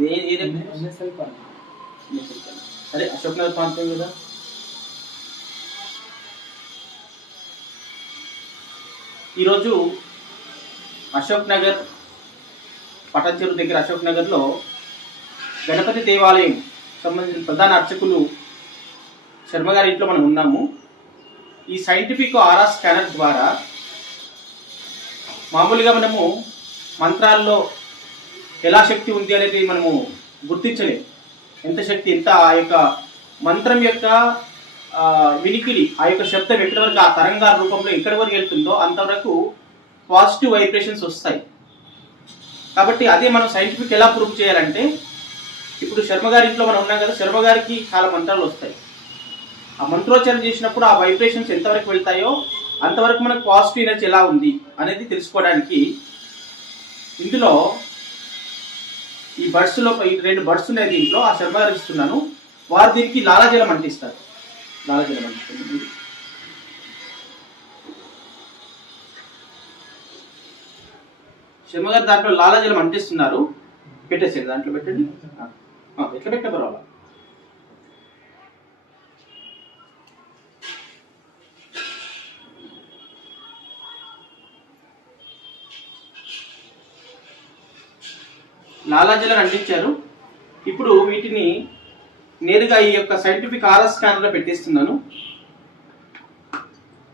ఏ అశోక్ నగర్ ప్రాంతం కదా ఈరోజు అశోక్ నగర్ పటంచెరు దగ్గర అశోక్ నగర్లో గణపతి దేవాలయం సంబంధించిన ప్రధాన అర్చకులు శర్మ గారి ఇంట్లో మనం ఉన్నాము. ఈ సైంటిఫిక్ ఆరా స్కానర్ ద్వారా మామూలుగా మనము మంత్రాల్లో ఎలా శక్తి ఉంది అనేది మనము గుర్తించలేము ఎంత శక్తి ఎంత ఆ యొక్క మంత్రం యొక్క వినికిడి ఆ యొక్క శబ్దం ఎక్కడి వరకు ఆ తరంగాల రూపంలో ఎక్కడి వరకు వెళ్తుందో అంతవరకు పాజిటివ్ వైబ్రేషన్స్ వస్తాయి. కాబట్టి అదే మనం సైంటిఫిక్ ఎలా ప్రూవ్ చేయాలంటే ఇప్పుడు శర్మ గారి ఇంట్లో మనం ఉన్నాం కదా శర్మ గారికి చాలా మంత్రాలు వస్తాయి. ఆ మంత్రోచ్చారణ చేసినప్పుడు ఆ వైబ్రేషన్స్ ఎంతవరకు వెళ్తాయో అంతవరకు మనకు పాజిటివ్ ఎనర్జీ ఎలా ఉంది అనేది తెలుసుకోవడానికి ఇందులో ఈ బడ్స్లో ఈ రెండు బడ్స్ ఉన్నాయి దీంట్లో ఆ శర్మ ఇస్తున్నాను వారు దీనికి లాలాజలం అంటిస్తారు. లాలాజలం అంటిస్తారు. శర్మ గారు దాంట్లో లాలాజలం అంటిస్తున్నారు. పెట్టేసేయండి దాంట్లో పెట్టండి. ఎట్లా పెట్టే పర్వాలా లాలాజీలో అంటించారు ఇప్పుడు వీటిని నేరుగా ఈ యొక్క సైంటిఫిక్ ఆరా స్కానర్లో పెట్టిస్తున్నాను పెట్టేస్తున్నాను.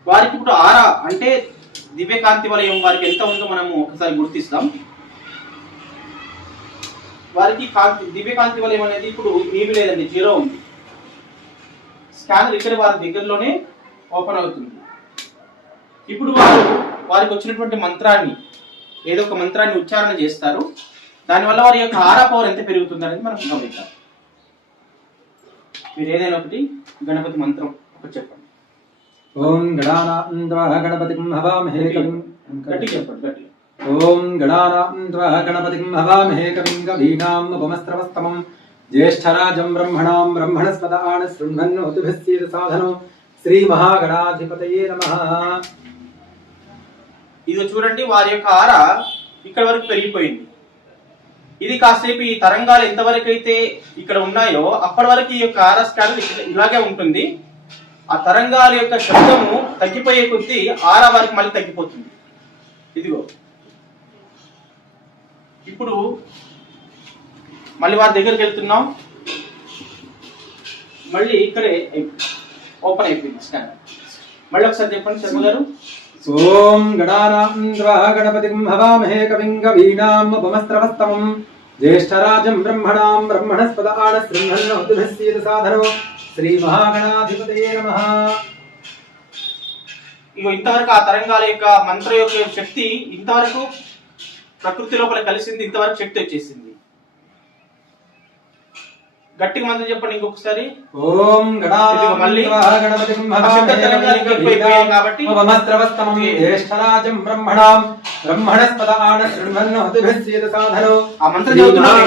వారికి ఇప్పుడు ఆరా అంటే దివ్యకాంతి వలయం వారికి ఎంత ఉందో మనము ఒకసారి గుర్తిస్తాం. వారికి కాంతి దివ్యకాంతి వలయం అనేది ఇప్పుడు ఏమీ లేదండి జీరో ఉంది. స్కానర్ ఇక్కడ వారి దగ్గరలోనే ఓపెన్ అవుతుంది. ఇప్పుడు వారు వారికి వచ్చినటువంటి మంత్రాన్ని ఏదో ఒక మంత్రాన్ని ఉచ్చారణ చేస్తారు. దానివల్ల వారి యొక్క ఆరా పవర్ ఎంత పెరుగుతుంది అనేది మనం గమనిద్దాం. మీరు ఏదైనా ఒకటి గణపతి మంత్రం ఒకటి చెప్పండి. ఓం గణానాంద్వః గణపతిం హవామహే కవిం. గట్టి చెప్పండి గట్టి ఓం గణానాంద్వః గణపతిం హవామహే కవిం. కవీనాం ఉపమస్త్రవస్తమం. జ్యేష్ఠరాజం బ్రహ్మణాం బ్రహ్మణస్పద ఆన శృణ్వన్నోతిభిస్సీద సాధనం శ్రీ మహాగణాధిపతయే నమః. ఇది చూడండి వారి యొక్క ఆర ఇక్కడ వరకు పెరిగిపోయింది. ఇది కాసేపు ఈ తరంగాలు ఎంతవరకు అయితే ఇక్కడ ఉన్నాయో అప్పటి వరకు ఈ యొక్క ఆర్ఎస్ స్కానర్ ఇక్కడ- ఇలాగే ఉంటుంది. ఆ తరంగాల యొక్క శబ్దము తగ్గిపోయే కొద్దీ ఆరా వరకు మళ్ళీ తగ్గిపోతుంది. ఇదిగో. ఇప్పుడు మళ్ళీ వారి దగ్గరికి వెళ్తున్నాం. మళ్ళీ ఇక్కడే ఓపెన్ అయిపోయింది స్కానర్ మళ్ళీ ఒకసారి చెప్పండి శర్మ గారు. ఓం గణానాంద్వః గణపతిం హవామహే కవిం కవీనాం ఉపమస్త్రవస్తమం జ్యేష్ఠరాజం బ్రహ్మణాం బ్రహ్మణస్పద శృణ్వన్నోతిభిస్సీద సాధనం శ్రీ మహాగణాధిపతయే నమః. ఇగో ఇంతవరకు ఆ తరంగాల యొక్క మంత్ర యొక్క శక్తి ఇంతవరకు ప్రకృతి లోపల కలిసింది ఇంతవరకు శక్తి వచ్చేసింది. గట్టిగా మంత్రం చెప్పండి ఇంకొకసారి. ఓం మళ్ళీ. కాబట్టి బ్రహ్మణాం బ్రహ్మణస్పద సాధనం ఆ మంత్రం చదువుతున్నాం.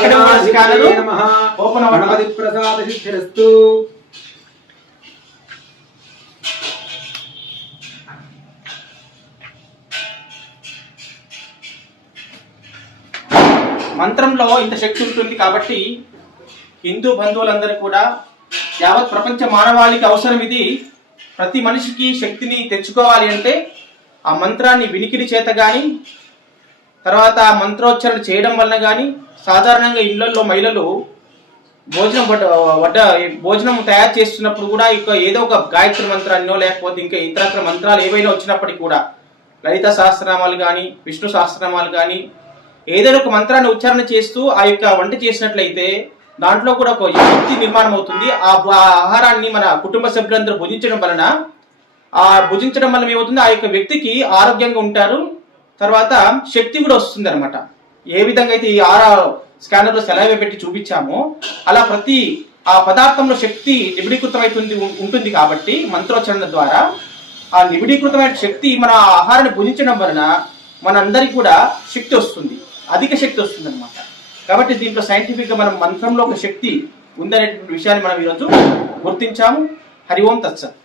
ఓపెన్ అవ్వడం ప్రసాద సిద్ధిరస్తు మంత్రంలో ఇంత శక్తి ఉంటుంది కాబట్టి హిందూ బంధువులందరూ కూడా యావత్ ప్రపంచ మానవాళికి అవసరం ఇది. ప్రతి మనిషికి శక్తిని తెచ్చుకోవాలి అంటే ఆ మంత్రాన్ని వినికిడి చేత కానీ తర్వాత ఆ మంత్రోచ్చారణ చేయడం వలన కానీ సాధారణంగా ఇళ్ళలో మహిళలు భోజనం వడ్డ భోజనం తయారు చేస్తున్నప్పుడు కూడా ఇక ఏదో ఒక గాయత్రి మంత్రాన్నో లేకపోతే ఇంకా ఇతరత్ర మంత్రాలు ఏవైనా వచ్చినప్పటికీ కూడా లలిత సహస్రనామాలు కానీ విష్ణు సహస్రనామాలు కానీ ఏదైనా ఒక మంత్రాన్ని ఉచ్చారణ చేస్తూ ఆ యొక్క వంట చేసినట్లయితే దాంట్లో కూడా ఒక శక్తి నిర్మాణం అవుతుంది. ఆ ఆహారాన్ని మన కుటుంబ సభ్యులందరూ భుజించడం వలన ఆ భుజించడం వల్ల ఏమవుతుంది? ఆ యొక్క వ్యక్తికి ఆరోగ్యంగా ఉంటారు. తర్వాత శక్తి కూడా వస్తుంది అనమాట ఏ విధంగా అయితే ఈ ఆరా స్కానర్లో సెలవు పెట్టి చూపించామో అలా ప్రతి ఆ పదార్థంలో శక్తి నిబిడీకృతమైతుంది ఉంటుంది కాబట్టి మంత్రోచ్చరణ ద్వారా ఆ నిబిడీకృతమైన శక్తి మన ఆహారాన్ని భుజించడం వలన మనందరికీ కూడా శక్తి వస్తుంది. అధిక శక్తి వస్తుంది అనమాట కాబట్టి దీంట్లో సైంటిఫిక్గా మనం మంత్రంలో ఒక శక్తి ఉందనేటువంటి విషయాన్ని మనం ఈరోజు గుర్తించాము. హరి ఓం తత్సత్.